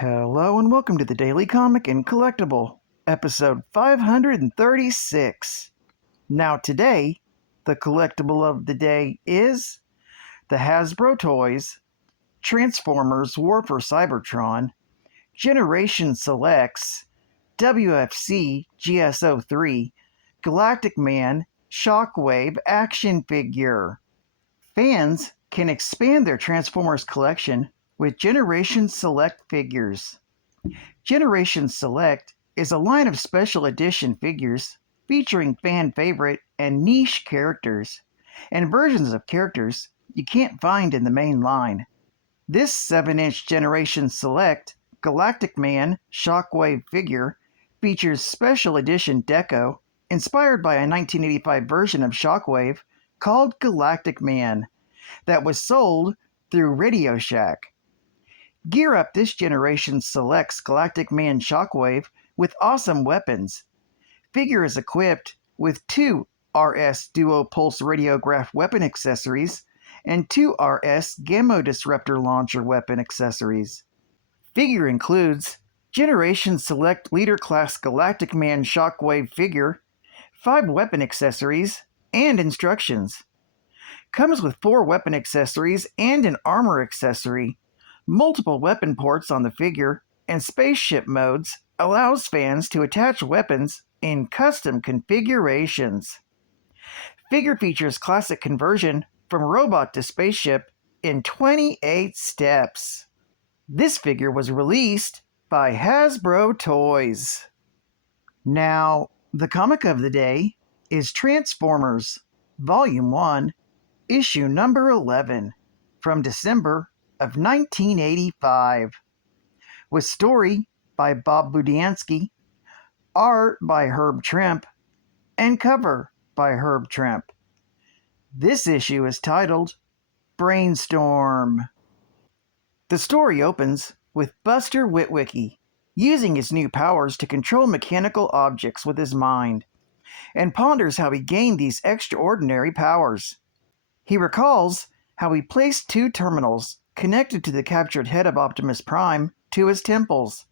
Hello and welcome to the Daily Comic and Collectible, episode 536. Now today, the collectible of the day is the Hasbro Toys, Transformers War for Cybertron, Generation Selects, WFC GSO3, Galactic Man, Shockwave action figure. Fans can expand their Transformers collection with Generation Select figures. Generation Select is a line of special edition figures featuring fan favorite and niche characters, and versions of characters you can't find in the main line. This 7-inch Generation Select Galactic Man Shockwave figure features special edition deco inspired by a 1985 version of Shockwave called Galactic Man that was sold through Radio Shack. Gear up this Generation Selects Galactic Man Shockwave with awesome weapons. Figure is equipped with 2 RS Duo Pulse Radiograph weapon accessories and 2 RS Gamma Disruptor Launcher weapon accessories. Figure includes Generation Select Leader Class Galactic Man Shockwave figure, 5 weapon accessories, and instructions. Comes with 4 weapon accessories and an armor accessory. Multiple weapon ports on the figure and spaceship modes allows fans to attach weapons in custom configurations. Figure features classic conversion from robot to spaceship in 28 steps. This figure was released by Hasbro Toys. Now, the comic of the day is Transformers, Volume 1, Issue number 11, from December of 1985, with story by Bob Budiansky, art by Herb Trimpe, and cover by Herb Trimpe. This issue is titled Brainstorm. The story opens with Buster Witwicky using his new powers to control mechanical objects with his mind, and ponders how he gained these extraordinary powers. He recalls how he placed 2 terminals connected to the captured head of Optimus Prime to his temples,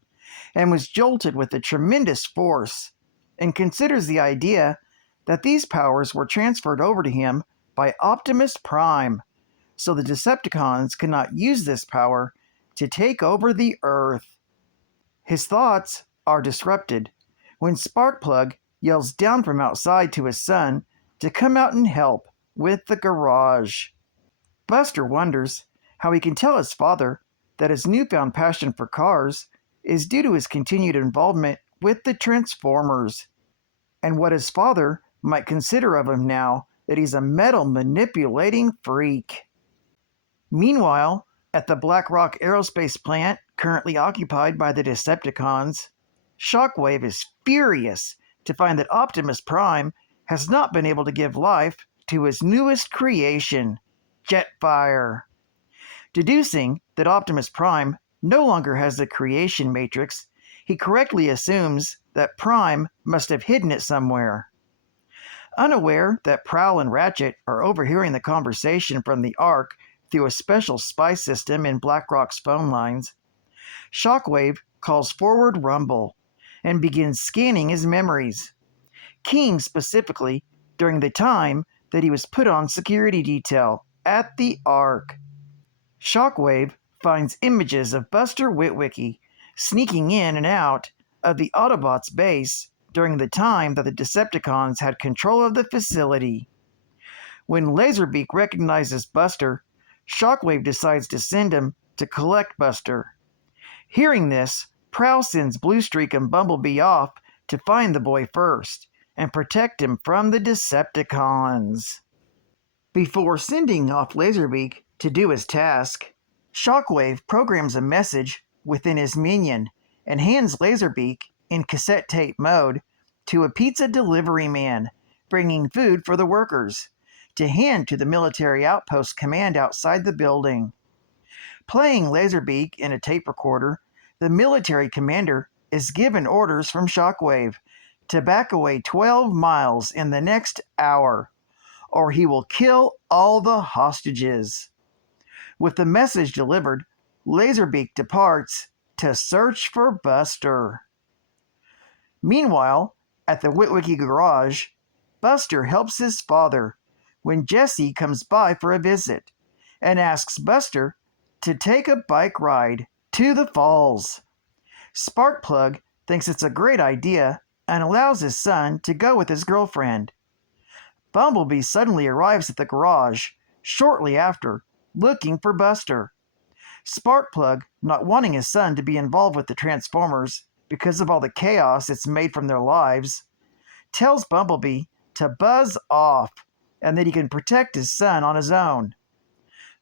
and was jolted with a tremendous force, and considers the idea that these powers were transferred over to him by Optimus Prime, so the Decepticons cannot use this power to take over the Earth. His thoughts are disrupted when Sparkplug yells down from outside to his son to come out and help with the garage. Buster wonders how he can tell his father that his newfound passion for cars is due to his continued involvement with the Transformers, and what his father might consider of him now that he's a metal manipulating freak. Meanwhile, at the Black Rock Aerospace plant currently occupied by the Decepticons, Shockwave is furious to find that Optimus Prime has not been able to give life to his newest creation, Jetfire. Deducing that Optimus Prime no longer has the creation matrix, he correctly assumes that Prime must have hidden it somewhere. Unaware that Prowl and Ratchet are overhearing the conversation from the Ark through a special spy system in Blackrock's phone lines, Shockwave calls forward Rumble and begins scanning his memories, keying specifically during the time that he was put on security detail at the Ark. Shockwave finds images of Buster Witwicky sneaking in and out of the Autobots' base during the time that the Decepticons had control of the facility. When Laserbeak recognizes Buster, Shockwave decides to send him to collect Buster. Hearing this, Prowl sends Bluestreak and Bumblebee off to find the boy first and protect him from the Decepticons. Before sending off Laserbeak to do his task, Shockwave programs a message within his minion and hands Laserbeak, in cassette tape mode, to a pizza delivery man bringing food for the workers, to hand to the military outpost command outside the building. Playing Laserbeak in a tape recorder, the military commander is given orders from Shockwave to back away 12 miles in the next hour, or he will kill all the hostages. With the message delivered, Laserbeak departs to search for Buster. Meanwhile, at the Witwicky garage, Buster helps his father when Jesse comes by for a visit and asks Buster to take a bike ride to the falls. Sparkplug thinks it's a great idea and allows his son to go with his girlfriend. Bumblebee suddenly arrives at the garage shortly after, looking for Buster. Sparkplug, not wanting his son to be involved with the Transformers because of all the chaos it's made from their lives, tells Bumblebee to buzz off and that he can protect his son on his own.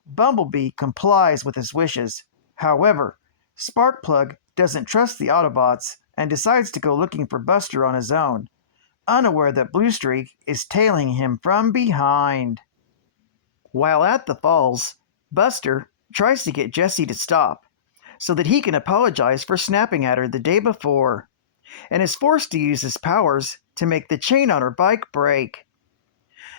Bumblebee complies with his wishes. However, Sparkplug doesn't trust the Autobots and decides to go looking for Buster on his own, unaware that Bluestreak is tailing him from behind. While at the falls, Buster tries to get Jessie to stop so that he can apologize for snapping at her the day before, and is forced to use his powers to make the chain on her bike break.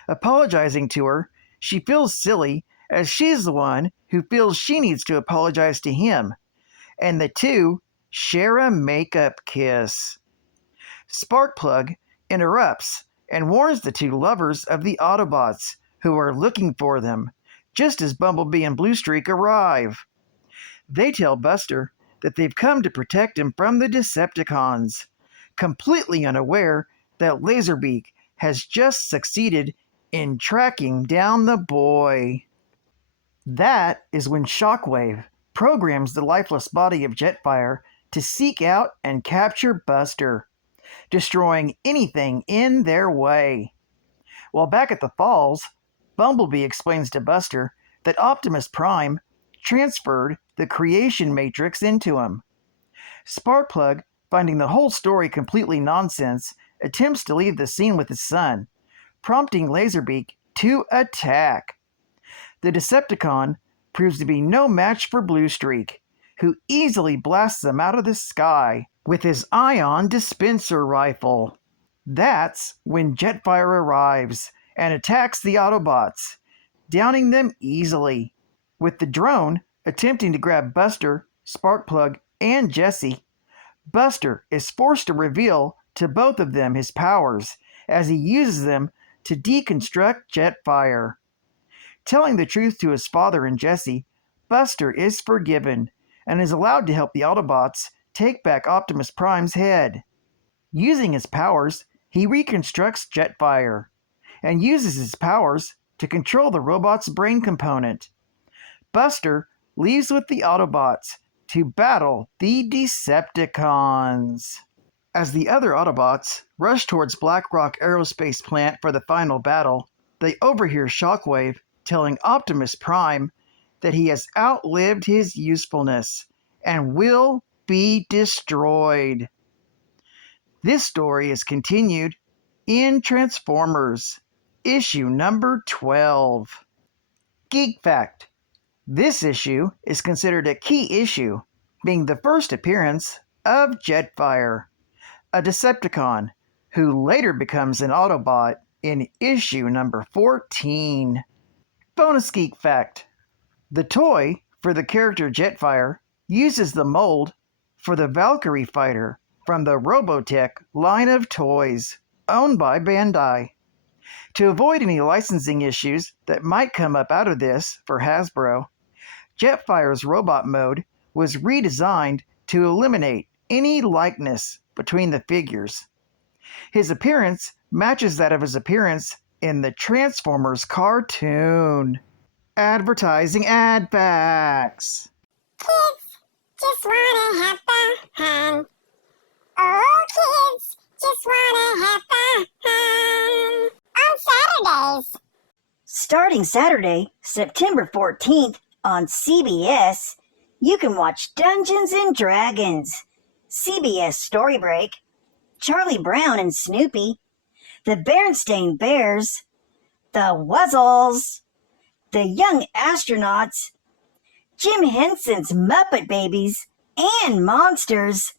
Apologizing to her, she feels silly as she's the one who feels she needs to apologize to him, and the two share a makeup kiss. Sparkplug interrupts and warns the two lovers of the Autobots who are looking for them just as Bumblebee and Bluestreak arrive. They tell Buster that they've come to protect him from the Decepticons, completely unaware that Laserbeak has just succeeded in tracking down the boy. That is when Shockwave programs the lifeless body of Jetfire to seek out and capture Buster, destroying anything in their way. While back at the falls, Bumblebee explains to Buster that Optimus Prime transferred the creation matrix into him. Sparkplug, finding the whole story completely nonsense, attempts to leave the scene with his son, prompting Laserbeak to attack. The Decepticon proves to be no match for Bluestreak, who easily blasts them out of the sky with his ion dispenser rifle. That's when Jetfire arrives and attacks the Autobots, downing them easily. With the drone attempting to grab Buster, Sparkplug, and Jessie, Buster is forced to reveal to both of them his powers as he uses them to deconstruct Jetfire. Telling the truth to his father and Jessie, Buster is forgiven and is allowed to help the Autobots take back Optimus Prime's head. Using his powers, he reconstructs Jetfire and uses his powers to control the robot's brain component. Buster leaves with the Autobots to battle the Decepticons. As the other Autobots rush towards Black Rock Aerospace Plant for the final battle, they overhear Shockwave telling Optimus Prime that he has outlived his usefulness and will be destroyed. This story is continued in Transformers, issue number 12. Geek Fact: this issue is considered a key issue, being the first appearance of Jetfire, a Decepticon who later becomes an Autobot in issue number 14. Bonus Geek Fact: the toy for the character Jetfire uses the mold for the Valkyrie fighter from the Robotech line of toys owned by Bandai. To avoid any licensing issues that might come up out of this for Hasbro, Jetfire's robot mode was redesigned to eliminate any likeness between the figures. His appearance matches that of his appearance in the Transformers cartoon. Advertising ad facts. Kids just wanna have fun. Oh, kids just wanna have fun. On Saturdays. Starting Saturday, September 14th on CBS, you can watch Dungeons and Dragons, CBS Story Break, Charlie Brown and Snoopy, the Berenstain Bears, the Wuzzles, the Young Astronauts, Jim Henson's Muppet Babies and Monsters,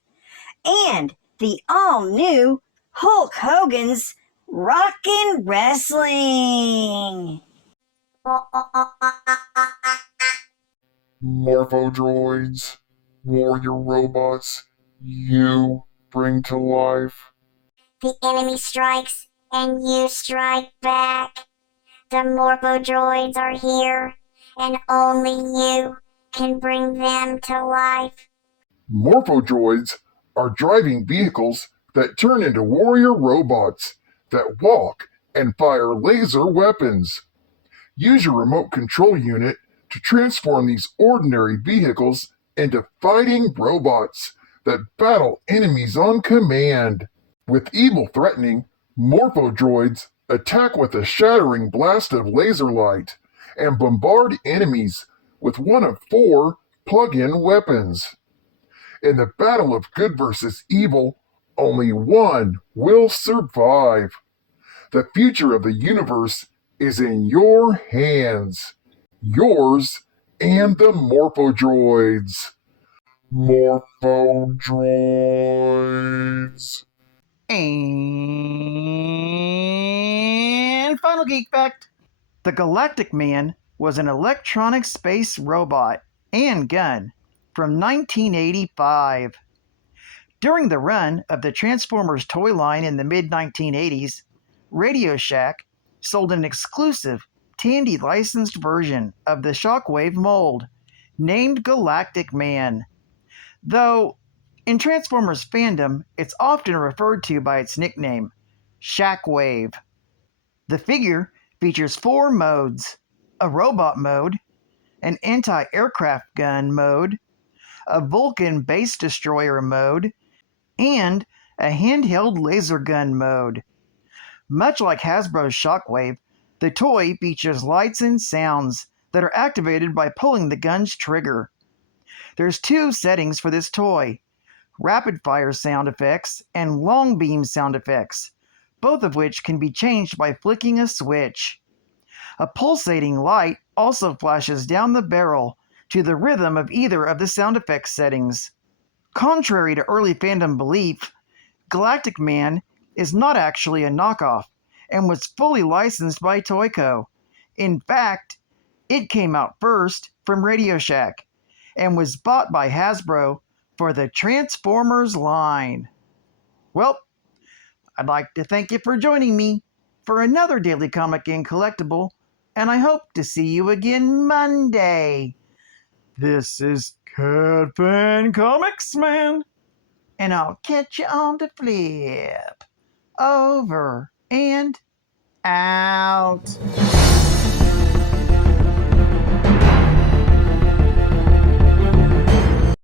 and the all-new Hulk Hogan's Rockin' Wrestling. Morpho droids, warrior robots you bring to life? The enemy strikes, and you strike back. The Morpho droids are here, and only you can bring them to life. Morphodroids are driving vehicles that turn into warrior robots that walk and fire laser weapons. Use your remote control unit to transform these ordinary vehicles into fighting robots that battle enemies on command. With evil threatening, Morphodroids attack with a shattering blast of laser light and bombard enemies with one of 4 plug-in weapons. In the battle of good versus evil, only one will survive. The future of the universe is in your hands. Yours and the Morphodroids. Morphodroids. And final geek fact. The Galactic Man was an electronic space robot and gun from 1985. During the run of the Transformers toy line in the mid-1980s, Radio Shack sold an exclusive Tandy licensed version of the Shockwave mold named Galactic Man. Though in Transformers fandom, it's often referred to by its nickname, Shockwave. The figure features 4 modes: a robot mode, an anti-aircraft gun mode, a Vulcan base destroyer mode, and a handheld laser gun mode. Much like Hasbro's Shockwave, the toy features lights and sounds that are activated by pulling the gun's trigger. There's 2 settings for this toy: rapid fire sound effects and long beam sound effects, both of which can be changed by flicking a switch. A pulsating light also flashes down the barrel to the rhythm of either of the sound effects settings. Contrary to early fandom belief, Galactic Man is not actually a knockoff and was fully licensed by Toyco. In fact, it came out first from Radio Shack and was bought by Hasbro for the Transformers line. Well, I'd like to thank you for joining me for another Daily Comic and Collectible, and I hope to see you again Monday. This is Cat Fan Comics Man, and I'll catch you on the flip. Over and out.